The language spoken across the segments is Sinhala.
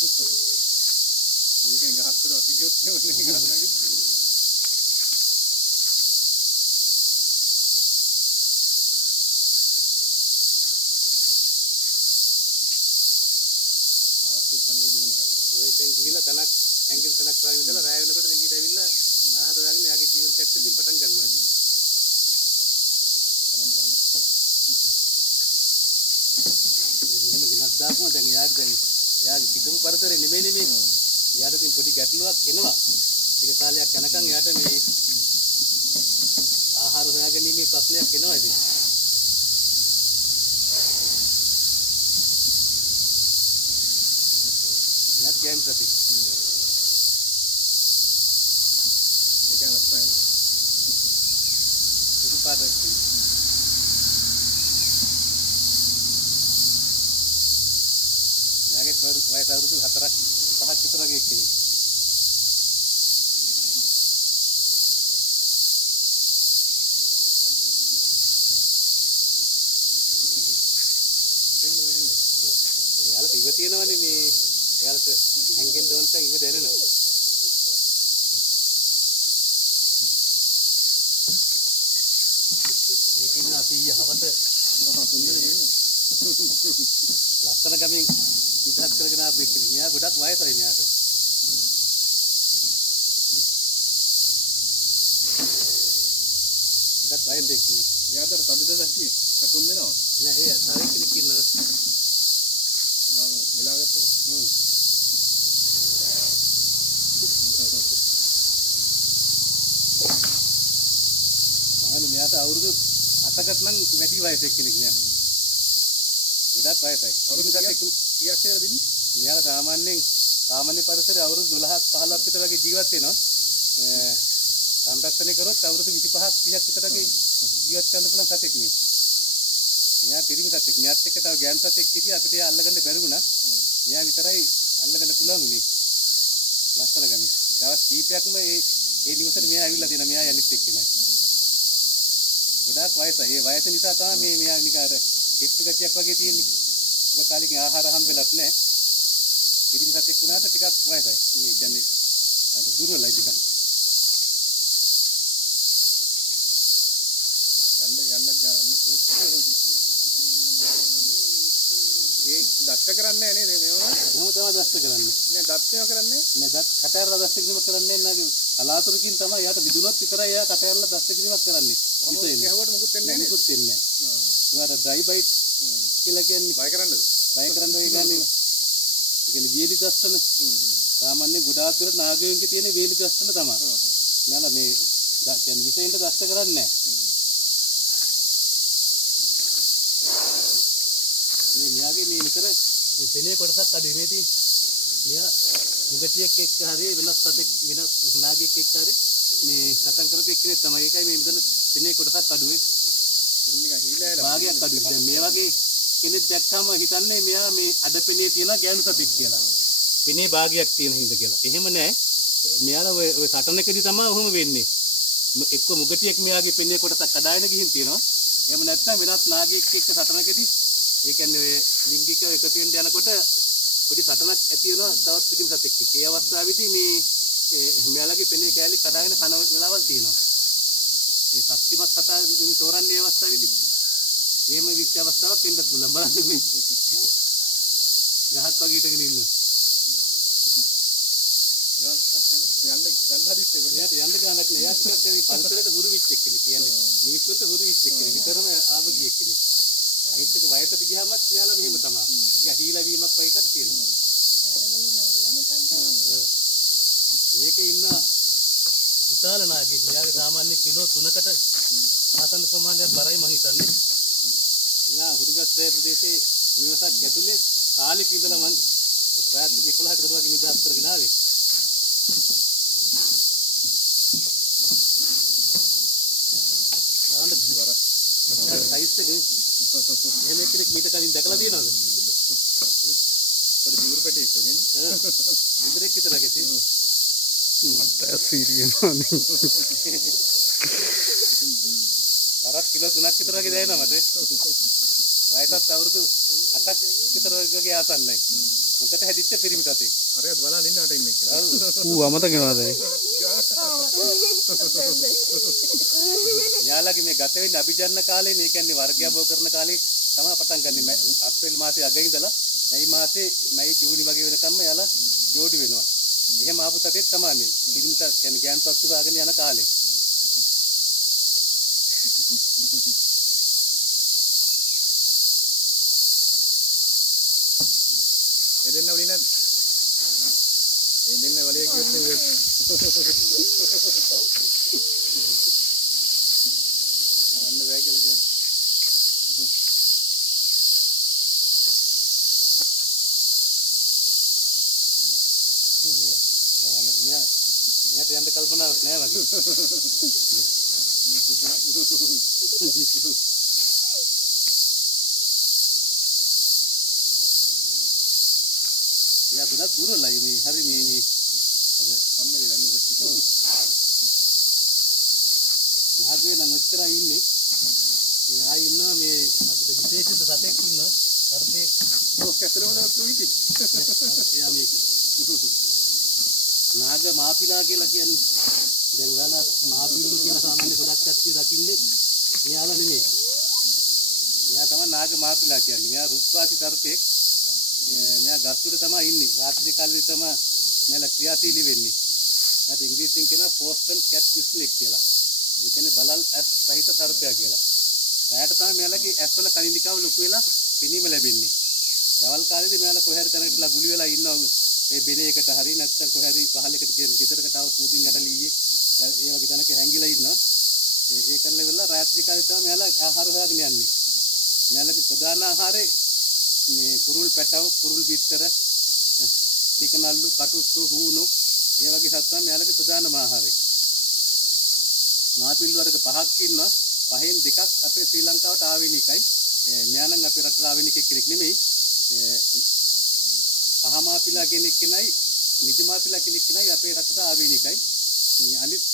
ඒකෙන් ගහක් කඩුවක් හිටියොත් එහෙම නේ කරන්නේ. ආසිත් තනක දුවන කන්නේ. ඔය දැන් ගිහිලා තනක් ඇඟිලි තනක් වාගෙන ඉඳලා රැය වෙනකොට එළියට ඇවිල්ලා ආහාර හොයාගෙන එයාගේ ජීවන චක්‍රයෙන් පටන් ගන්නවා ඉතින්. තනම් බං. මෙහෙම ගෙනත් දාපුවා දැන් එයාගේ පිටු පරතරේ නෙමෙයි. එයාට ඉතින් පොඩි ගැටලුවක් එනවා. ටික කාලයක් යනකම් එයාට මේ ආහාර හොයාගැනීමේ ප්‍රශ්නයක් එනවා ඉතින්. එයාට ගෑම් සති. ඒක ලස්සනයි. සුදු පාටක් තියෙනවා. එයාගේ වයස අවුරුදු 4ක් 5ක් විතර වගේ කෙනෙක්. එයාලට ඉව තියෙනවනේ මේ එයාලට හැංගෙන්න ඕන තැන් ඉව දැනෙනවා. මේක ඉන්න අපි ඊයේ හවස තුන්දෙනෙක් වෙන්න. ලස්සන ගමින් විදහත් කරගෙන ආපු එක්කෙනෙක්. මෙයා ගොඩක් වයසයි මෙයාට. ගොඩක් වයස එක්කෙනෙක්. එයාට සබිද දැක්කේ කතුන් දෙනවා. නෑ ඒ තව එක්කෙනෙක් ඉන්නවා. මම වෙලා ගත්තා. මම මෙයාට අවුරුදු 8කට නම් වැඩි වයස එක්කෙනෙක් මෙයා. ගොඩක් වයසයි. අවුරුදු කීයක් කියලා දෙන්නේ? මෙයාලා සාමාන්‍ය පරිසරයේ අවුරුදු 12ක් 15ක් විතර වගේ ජීවත් වෙනවා. සංරක්ෂණය කරොත් අවුරුදු 25ක් 30ක් විතර වගේ ජීවත් වෙන්න පුළුවන් සතෙක් මේ. මෙයා පිරිමි සතෙක්. මෙයාත් එක්ක තව ගෑනු සතෙක් හිටියා අපිට එයා අල්ලගන්න බැරි වුණා. මෙයා විතරයි අල්ලගන්න පුළුවන් උනේ. ලස්සන ගමි. දවස් කීපයක්ම ඒ නිවසට මෙයා ඇවිල්ලා තියෙනවා. මෙයා යලිත් එක්කෙනයි. ගොඩාක් වයසයි. ඒ වයස නිසා තමයි මෙයා නිකන් අර කෙට්ටු ගතියක් වගේ තියෙන්නේ. ඒක කාලෙකින් ආහාර හම්බෙලත් නැහැ. පිරිමි සතෙක් වුණාට ටිකක් වයසයි. මේ කියන්නේ අර දුර්වලයි ටිකක්. යන්න ගන්න. ඒ දෂ්ට කරන්නේ නැහැ නේද මේවා? එහෙම තමයි දෂ්ට කරන්නේ. නෑ දෂ්ටය කරන්නේ නෑ දත් කටහැරලා දෂ්ට කිරීමක් කරන්නේ නැහැ. කලාතුරකින් තමයි යාට විදුනොත් විතරයි එයා කටහැරලා දෂ්ට කිරීමක් කරන්නේ. කොහොමද ගැහුවට මුකුත් වෙන්නේ නැහැ. මුකුත් වෙන්නේ නැහැ. ඒවට ඩ්‍රයි බයිට් කියලා කියන්නේ. බය කරන්නද? බය කරන්න ඒ කියන්නේ වේලි දස්සන. සාමාන්‍යයෙන් ගොඩාක් දුරට නාගයන්ගේ තියෙන වේලි දස්සන තමයි. නෑ මේ කියන්නේ විසෙන්ට දෂ්ට කරන්නේ නැහැ. මේ මෙයාගේ මේ මෙතන මේ පෙනේ කොටසක් අඩුයි මේ තියෙන්නේ. මෙයා මුගටියක් එක්ක හරි වෙනස් සතෙක් වෙනස් නාගයෙක් එක්ක හරි මේ සටන් කරපු එක්කෙනෙක් තමයි. ඒකයි මේ මෙතන පෙනේ කොටසක් අඩුවේ. නිකන් හීලෑලා භාගයක් අඩුයි. දැන් මේ වගේ කෙනෙක් දැක්කම හිතන්නේ මෙයා මේ අඩපෙනේ තියෙන ගෑනු සතෙක් කියලා. පෙනේ භාගයක් තියෙන හින්දා කියලා. එහෙම නෑ. මෙයාලා ඔය සටනකදී තමයි ඔහොම වෙන්නේ. එක්ක මුගටියක් මෙයාගේ පෙනේ කොටසක් කඩාගෙන ගිහින් තියෙනවා. එහෙම නැත්නම් වෙනත් නාගයෙක් එක්ක සටනකදී ඒ කියන්නේ ඔය ලිංගික එකතු වෙන්න යනකොට පොඩි සටනක් ඇති වෙනවා තවත් පිටින් සතෙක් එක්ක. ඒ අවස්ථාවේදී මේ මෙයාලගේ පෙනේ කෑලි කඩාගෙන කන වෙලාවල් තියෙනවා. ඒ ශක්තිමත් සතා තෝරන්නේ ඒ අවස්ථාවේදී. එහෙම විච අවස්ථාවක් වෙන්න පුළුවන්. බලන්න මේ ගහක් වගේ හිටගෙන ඉන්න. යන්න හදිස්සිය වෙන්නේ. එයාට යන්න ගානක් නෑ. එයා ටිකක් මේ පරිසරයට හුරු වෙච්ච එක්කෙනෙක්. කියන්නේ මිනිස්සුන්ට හුරු වෙච්ච එක්කෙනෙක්. විතරම ආව ගිය එක්කෙනෙක්. අනිත් එක වයසට ගියාමත් මෙයාලා මෙහෙම තමයි. ටික හීලා වීමක් වගේ එකක් තියෙනවා. මේකේ ඉන්න විශාල නාගයෙක්. මෙයාගේ සාමාන්‍ය කිලෝ 3කට ආසන්න ප්‍රමාණයක් බරයි මං හිතන්නේ. මෙයා හුරිගස්සේ ප්‍රදේශයේ නිවසක් ඇතුලේ කාලෙක ඉඳලා මං රාත්‍රී 11කට විතර වගේ නිදහස් කරගෙන ආවේ. වර. සයිස් එක එහෙම කෙනෙක් මීට කලින් දැකලා තියෙනවද? පොඩි දියුරු පැටි එක ගෙන්නේ. ඉන්ද්‍රෙක් විතර ගැති. මට ඇසිරියනවා නේ. බරක් කිලෝ 3ක් විතර වගේ දැනෙනවා මට. වයසත් අවුරුදු 8ක් විතර වගේ ආසන්නයි. හොඳට හැදිච්ච පිරිමි සතෙක්. අරයත් බලන් ඉන්නවට ඉන්නේ කියලා. ඌ අමතක වෙනවද? යාළගේ මේ ගත වෙන්නේ අභිජන්න කාලේ නේ කියන්නේ වර්ගය බෝ කරන කාලේ තමයි පටන් ගන්නෙ. අප්‍රේල් මාසේ අග ඉඳලා මැයි මාසේ මැයි ජූනි වගේ වෙනකම්ම යාලා ජෝඩි වෙනවා. එහෙම ආපු සතෙක් තමයි මේ පිරිමි සත කියන්නේ ගෑනු සත්තු හොයාගෙන යන කාලේ. ඒ දෙන්න වලින් ඒ දෙන්න වලිය කිව්වොත් නේ යන්න බෑ කියලා කියන්නේ. මෙයාට යන්න කල්පනාවක් නෑ වගේ. යා ගොඩක් දුරලයි මේ හරි මේ කම්මැලි වෙන්නේ. නාගේ නම් ඔච්චරයි ඉන්නේ. මේ ආයි ඉන්නවා මේ අපිට විශේෂිත සතෙක් ඉන්නවා. සර්පේ ඔව් කැතරම තුමිටි. එයා මේක නාග මාපිලා කියලා කියන්නේ. දැන් ඔයාලා මාපිල්ලු කියලා සාමාන්‍ය ගොඩක් කට්ටිය දකින්නේ මෙයාලා නෙමෙයි. මෙයා තමයි නාග මාපිලා කියන්නේ. මෙයා රුක්වාසි සර්පෙක්. මෙයා ගස්තුර තමයි ඉන්නේ. රාත්‍රී කාලේ තමයි මෙයාලා ක්‍රියාශීලී වෙන්නේ. ඒකට ඉංග්‍රීසියෙන් කියනවා පෝස්ටන් කැට් ස්නේක් කියලා. ඒ කියන්නේ බලල් ඇස් සහිත සර්පයා කියලා. රැයට තමයි මෙයාලගේ ඇස්වල කනිනිකාව ලොකු වෙලා පෙනීම ලැබෙන්නේ. දවල් කාලේදී මෙයාලා කොහේ හරි තැනකටලා ගුලි වෙලා ඉන්නවා. ඒ බෙනේකට හරි නැත්නම් කොහේ හරි පහලකට ගෙදරකට આવුත් මුදින් ගැටලීයේ ඒ වගේ තැනක හැංගිලා ඉන්නවා. ඒ කරලා වෙලා රාත්‍රී කාලේ තමයි මෙයාලා ආහාර හොයාගෙන යන්නේ. මෙයාලගේ ප්‍රධාන ආහාරේ මේ කුරුල් පැටව, කුරුල් බිත්තර, ටිකනල්ලු, කටුස්සු, හූනෝ ඒ වගේ සත්තු තමයි මෙයාලගේ ප්‍රධානම ආහාරය. මාපිල්ලු වර්ග පහක් ඉන්නවා. පහෙන් දෙකක් අපේ ශ්‍රී ලංකාවට ආවෙනිකයි. මෙයා නම් අපේ රටට ආවෙනික කෙනෙක් නෙමෙයි. කහමාපිලා කෙනෙක් කෙනයි, නිදිමාපිලා කෙනෙක් කෙනයි අපේ රටට ආවෙනිකයි. මේ අනිත්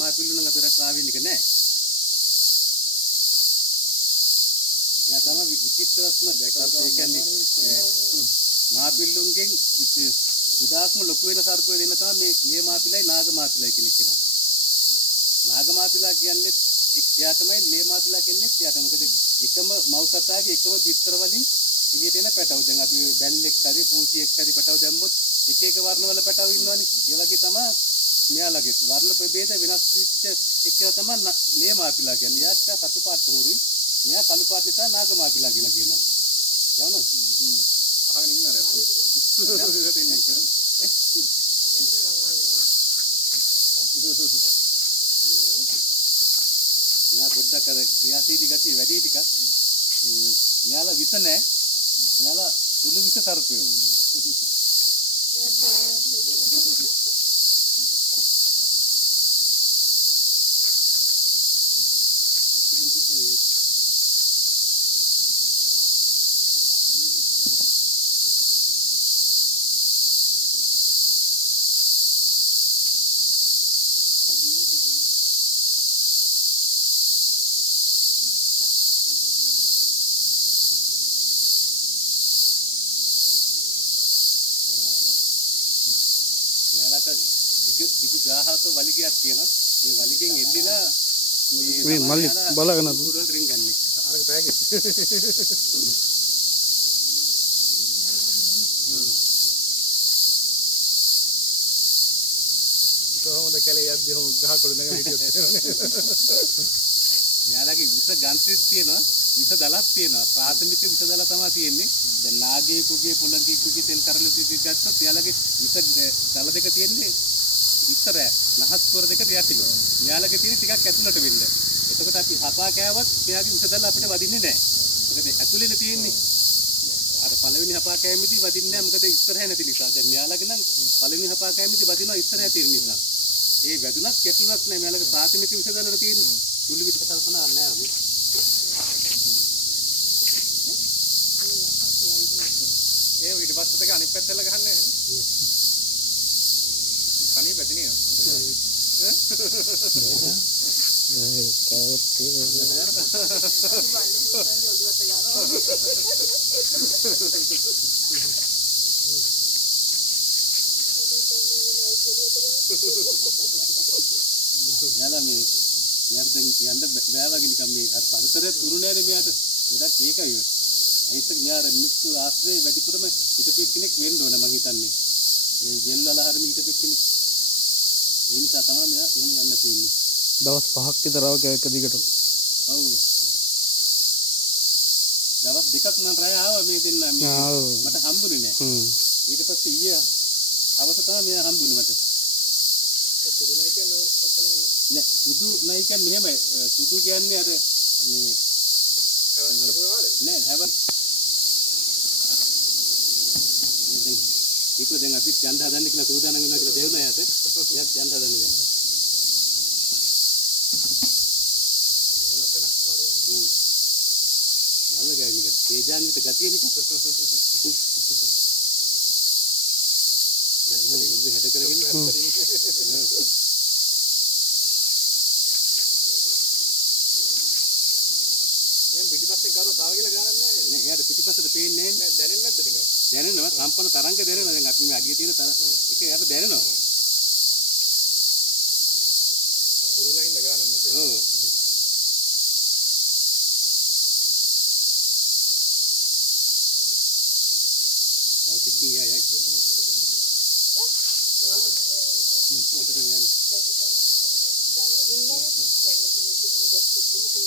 මාපිල්ලු නම් අපේ රටට ආවෙනික නෑ. එයා තමයි විචිත්‍රත්ම සර්පය කියන්නේ මාපිල්ලුන්ගෙන් ගොඩාක්ම ලොකු වෙන සර්පය දෙන්න තමයි මේ ලේමාපිලයි නාගමාපිලයි කෙනෙක් කෙනා. නාගමාපිලා කියන්නේ එයා තමයි ලේමාපිලා කියන්නේ එයාට. මොකද එකම මව් සතාගේ එකම බිත්තර වලින් එළියට එන පැටව. දැන් අපි බැල්ලෙක් හරි පූතියෙක් හරි පැටව දැම්මොත් එක එක වර්ණවල පැටව ඉන්නවනේ. ඒ වගේ තමයි මෙයාලගේ වර්ණ ප්‍රභේද වෙනස් වෙච්ච එකව තමයි ලේමාපිලා කියන්නේ. එයාට සතු පාට හුරුයි. මෙයා කළු පාට නිසා නාගමාපිලා කියලා කියනවා. යවනද? අහගෙන ඉන්න අර ඇත්තට. මෙයා පොඩ්ඩක් අර ක්‍රියාශීලී ගතිය වැඩි ටිකක්. මෙයාලා විස නැහැ. මෙයාලා සුළු විස සර්පයෝ. දිගු ග්‍රාහක වලිගයක් තියෙනවා. මේ වලිගෙන් එල්ලිලා මේ මල්ලි බලගෙන කුරුල්ලට රින් ගන්න එක. අරක පෑගේ. කොහොමද කැලේ යද්දී හොම ගහකොළ නැගලා හිටියොත් මෙයාලගේ විස ගන්තිත් තියෙනවා. විස දලක් තියෙනවා. ප්‍රාථමික විස දල තමයි තියෙන්නේ. දැන් නාගයෙකුගේ පොළඟෙකුගේ තෙල් කරලු ටික ගත්තොත් එයාලගේ විස දල දෙක තියෙන්නේ විතර නහස් ස්වර දෙකට යටින්. මෙයාලගේ තියෙන ටිකක් ඇතුළට වෙන්න. එතකොට අපි හපා කෑවත් මෙයාගේ විස දල අපිට වදින්නේ නැහැ. මොකද ඇතුළේනේ තියෙන්නේ. අර පළවෙනි හපා කෑමේදී වදින්නේ නැහැ. මොකද ඉස්සරහ නැති නිසා. දැන් මෙයාලගේ නම් පළවෙනි හපා කෑමේදී වදිනවා ඉස්සරහ තියෙන නිසා. ඒ වැදුනත් ගැටලුවක් නැහැ. මෙයාලගේ ප්‍රාථමික විස දලට තියෙන්නේ. සුළු විස කල්පනා නැහැ අපි. ඒ ඊට පස්සට එක අනිත් පැත්තට ගහන්නේ නැහැ. කණේ පැතිනේ. මෙයාලා මේ මෙයාට දැන් යන්න බෑ වගේ නිකන් මේ අර පරිසරය තුරු නෑනේ මෙයාට. ගොඩක් ඒකයි. අයිත් මෙයාට මිනිස්සු ආශ්‍රේ වැඩිපුරම හිටපු කෙනෙක් වෙන්න ඕන මං හිතන්නේ. ඒ වෙල් වල හරින හිටපු කෙනෙක්. ඒ නිසා තමයි මෙයා එහෙම යන්න තියෙන්නේ. දවස් 5ක් විතර ආව එක දිගට. ඔව්. දවස් දෙකක් මම රැය ආවා මේ දෙන්න මට හම්බුනේ නෑ. ඊට පස්සේ ඊයේ හවස තමයි මෙයා හම්බුනේ මට. සුදු නයි කියන්නේ ඔක්කොම නෑ සුදු නයි කියන්නේ මෙහෙමයි. සුදු කියන්නේ අර මේ නෑ හැබැයි ඒක දැන් අපි ඡන්ද හදන්න කියලා සූදානම් වෙනවා කියලා දෙවුණා යාට. එයාත් ඡන්ද හදන්න දැන්. යල්ල ගෑනික තේජාන්විත ගතිය නික. දැන් මොකද හැද කරගෙන. එම් පිටිපස්සෙන් කරුවා තාව කියලා ගානක් නැහැ. නෑ එයාට පිටිපස්සට පේන්නේ නෑ දැනෙන්නේ නැද්ද නිකන්? දැනෙනවා කම්පන තරංග දැනෙනවා. දැන් අපි මේ අඩිය තියෙන එක එයාට දැනෙනවා. අර හුරුලා හින්දා ගානක් නැතේ. ඔව්. ආ ටිකක් යයි.